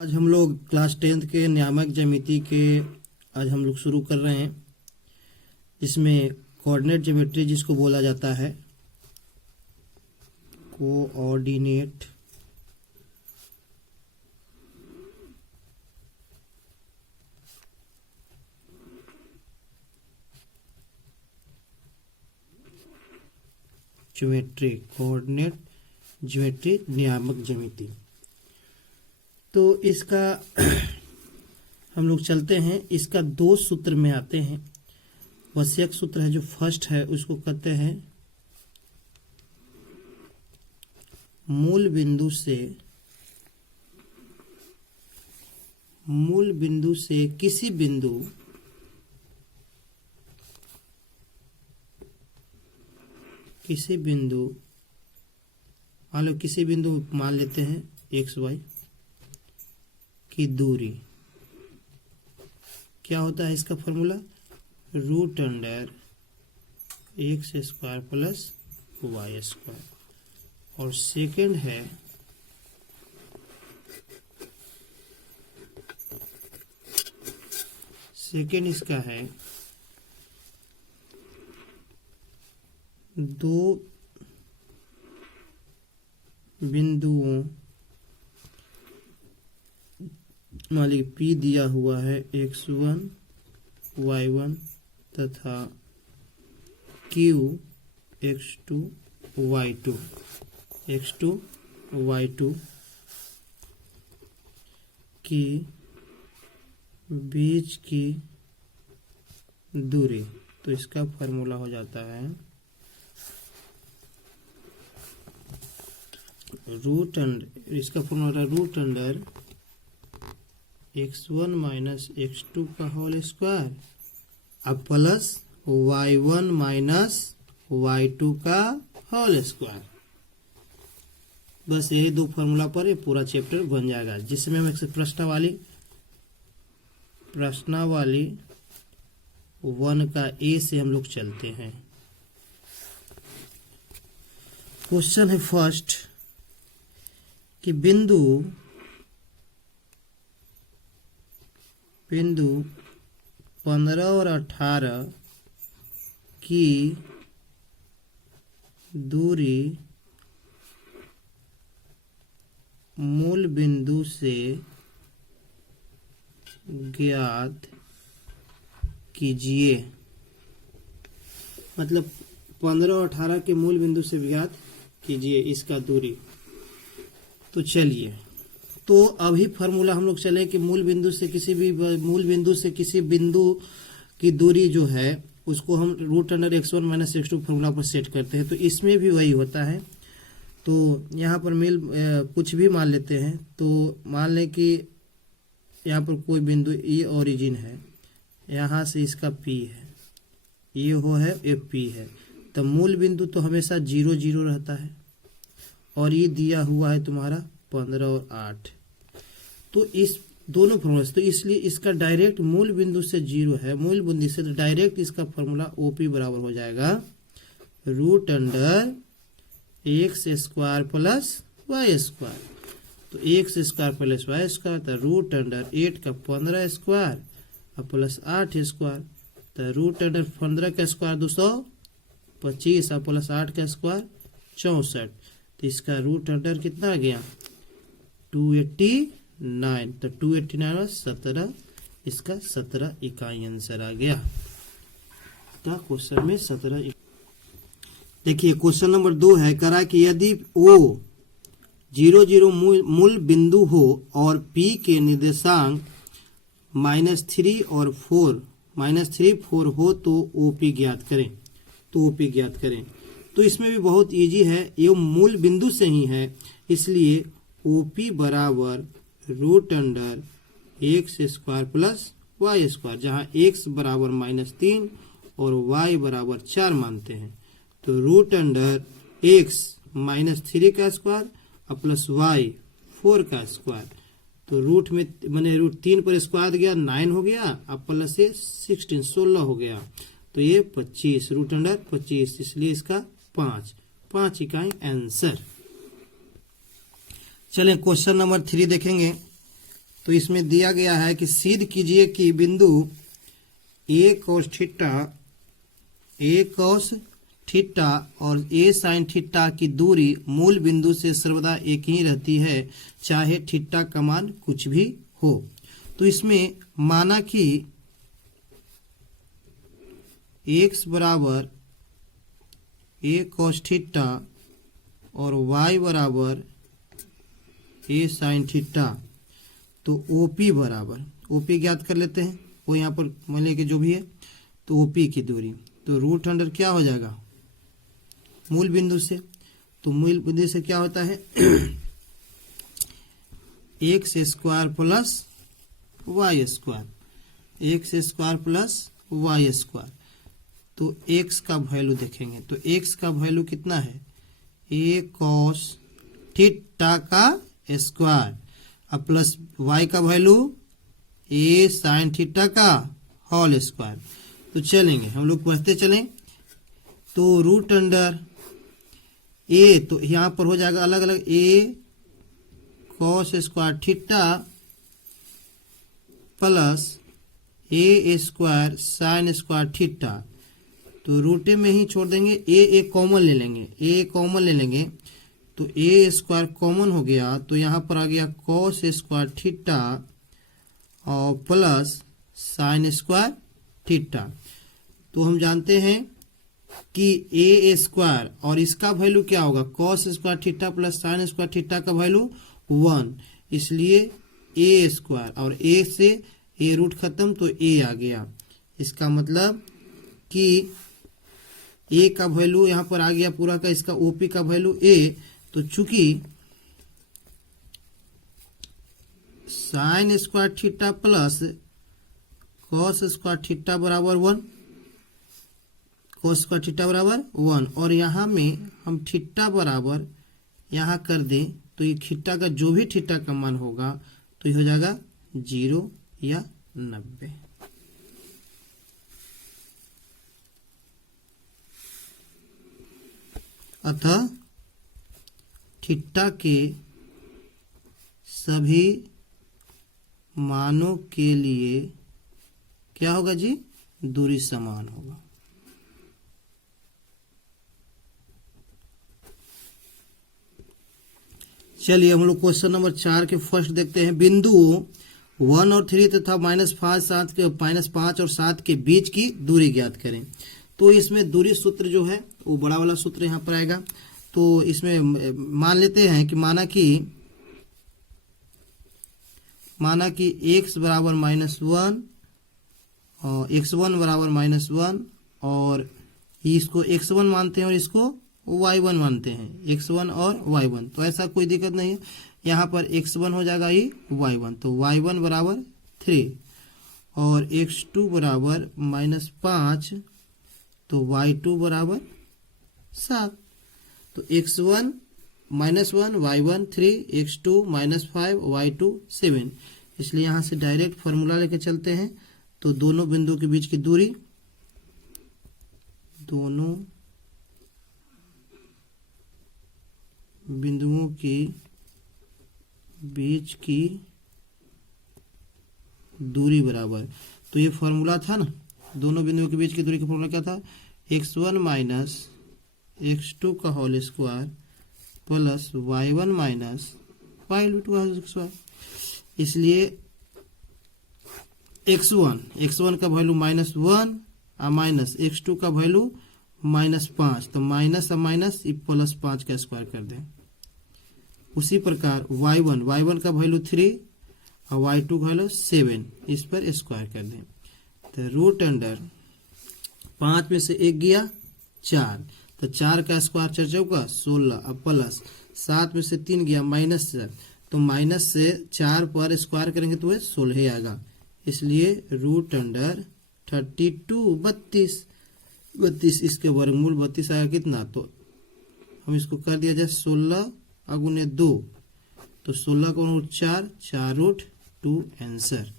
आज हम लोग क्लास 10th के नियामक ज्यामिति के आज हम लोग शुरू कर रहे हैं। इसमें कोऑर्डिनेट ज्योमेट्री जिसको बोला जाता है, कोऑर्डिनेट ज्योमेट्री, कोऑर्डिनेट ज्योमेट्री नियामक ज्यामिति। तो इसका हम लोग चलते हैं। इसका दो सूत्र में आते हैं। वश्यक सूत्र है जो फर्स्ट है, उसको कहते हैं मूल बिंदु से किसी बिंदु मान लेते हैं एक्स वाई की दूरी। क्या होता है इसका formula? Root under x square plus Y square. और सेकंड है इसका है दो बिंदुओं, मान लीजिए P दिया हुआ है x1 y1 तथा Q x2 y2 की बीच की दूरी। तो इसका फॉर्मूला हो जाता है root under x1 minus x2 का होल स्क्वायर अब प्लस y1 माइनस y2 का होल स्क्वायर। बस यही दो फॉर्मूला पर ये पूरा चैप्टर बन जाएगा, जिसमें हम एक प्रश्नावली 1 का ए से हम लोग चलते हैं। क्वेश्चन है फर्स्ट कि बिंदु 15 और 18 की दूरी मूल बिंदु से ज्ञात कीजिए। मतलब 15 और 18 के मूल बिंदु से ज्ञात कीजिए इसका दूरी। तो चलिए, तो अभी फार्मूला हम लोग चले कि मूल बिंदु से किसी बिंदु की दूरी जो है उसको हम root under x1 minus x2 formula पर सेट करते हैं। तो इसमें भी वही होता है। तो यहाँ पर कुछ भी मान लेते हैं। तो मान लें कि यहाँ पर कोई बिंदु E ओरिजिन है, यहाँ से इसका P है, ये हो है ये P है। तो मूल बिंदु तो हमेशा 0 0 रहता है और ये दिया हुआ है तुम्हारा 15 और 8। तो इस दोनों फॉर्मूला से, तो इसलिए इसका डायरेक्ट मूल बिंदु से 0 है, मूल बिंदु से, तो डायरेक्ट इसका फॉर्मूला OP बराबर हो जाएगा root under x square plus Y square. तो x square plus Y square, तो रूट अंडर 8 का 15 स्क्वायर और प्लस 8 स्क्वायर। तो रूट अंडर 15 का स्क्वायर 225 और प्लस 8 का स्क्वायर 64। तो इसका रूट अंडर कितना आ गया? 289। तो 289 और 17, इसका 17 इकाई आंसर आ गया। क्वेश्चन में 17। देखिए क्वेश्चन नंबर 2 है, करा कि यदि O 0 0 मूल बिंदु हो और P के निर्देशांक -3 और 4 हो तो OP ज्ञात करें। तो इसमें भी बहुत इजी है, ये मूल बिंदु से ही है, इसलिए OP बराबर root under x square plus Y square, जहाँ x बराबर -3 और y बराबर 4 मानते हैं। तो रूट अंडर x -3 का स्क्वायर और प्लस y 4 का स्क्वायर। तो रूट में मैंने रूट 3 पर स्क्वायर गया 9 हो गया, अब प्लस से 16 हो गया। तो ये 25 रूट अंडर 25, इसलिए इसका 5 इकाई आंसर। चलें क्वेश्चन नंबर 3 देखेंगे। तो इसमें दिया गया है कि सिद्ध कीजिए कि बिंदु ए cos थीटा और ए sin थीटा की दूरी मूल बिंदु से सर्वदा एक ही रहती है, चाहे थीटा का मान कुछ भी हो। तो इसमें माना कि x बराबर a cos थीटा और y बराबर a sin थीटा, तो OP बराबर, OP ज्ञात कर लेते हैं, वो यहाँ पर मान लें कि जो भी है, तो OP की दूरी, तो रूट अंडर क्या हो जाएगा मूल बिंदु से, तो मूल बिंदु से क्या होता है X square plus Y square, X square plus Y square. तो x का वैल्यू देखेंगे तो x का वैल्यू कितना है a cos थीटा का स्क्वायर, अब प्लस y का वैल्यू a sin थीटा का होल स्क्वायर। तो चलेंगे हम लोग पढ़ते चलें, तो रूट अंडर a, तो यहाँ पर हो जाएगा अलग अलग a cos square theta plus a square sin square theta, तो रूटे में ही छोड़ देंगे, a कॉमन ले लेंगे, a कॉमन ले लेंगे, तो a स्क्वायर कॉमन हो गया, तो यहाँ पर आ गया cos स्क्वायर थीटा और प्लस sin स्क्वायर थीटा। तो हम जानते हैं कि a स्क्वायर और इसका वैल्यू क्या होगा cos square theta plus sin square theta का वैल्यू 1, इसलिए a स्क्वायर और a से a रूट खत्म तो a आ गया। इसका मतलब कि a का वैल्यू यहाँ पर आ गया पूरा का, इसका OP का वैल्यू a, तो चूंकि sin square theta plus cos square theta बराबर 1, cos स्क्वायर थीटा बराबर 1, और यहाँ में हम थीटा बराबर यहाँ कर दें, तो ये थीटा का जो भी थीटा का मान होगा तो ये हो जाएगा 0 या 90। अतः थीटा के सभी मानों के लिए क्या होगा जी, दूरी समान होगा। चलिए हम लोग क्वेश्चन नंबर 4 के फर्स्ट देखते हैं। बिंदु 1 और 3 तथा -5 और 7 के बीच की दूरी ज्ञात करें। तो इसमें दूरी सूत्र जो है वो बड़ा वाला सूत्र यहाँ पर आएगा। तो इसमें मान लेते हैं कि माना कि x बराबर -1 और x1 बराबर -1 और इसको x1 मानते हैं और इसको y1 मानते हैं, x1 और y1। तो ऐसा कोई दिक्कत नहीं है, यहाँ पर x1 हो जाएगा ये y1, तो y1 बराबर 3 और x2 बराबर -5, तो y2 बराबर 7। तो x1 -1 y1 3, x2 -5 y2 7। इसलिए यहाँ से डायरेक्ट फार्मूला लेके चलते हैं। तो दोनों बिंदुओं के बीच की दूरी, दोनों बिंदुओं के बीच की दूरी बराबर, तो ये फॉर्मूला था ना, दोनों बिंदुओं के बीच की दूरी का फॉर्मूला क्या था, x1 माइनस x2 का whole square plus y1 minus y2 का होल स्क्वायर। इसलिए x1 का वैल्यू -1 और माइनस x2 का वैल्यू -5, तो माइनस और माइनस +5 का स्क्वायर कर दें। उसी प्रकार y1 का वैल्यू 3 और y2 का वैल्यू 7, इस पर स्क्वायर कर दें। तो रूट अंडर 5 में से 1 गया 4, तो 4 का स्क्वायर 4 चौका 16 और प्लस 7 में से 3 गया -4, तो माइनस से 4 पर स्क्वायर करेंगे तो वह 16 आएगा। इसलिए रूट अंडर 32 इसके वर्गमूल 32 आएगा कितना, तो हम इसको कर दिया जाए 16 × 2, तो 16 को 4 रूट 2 आंसर।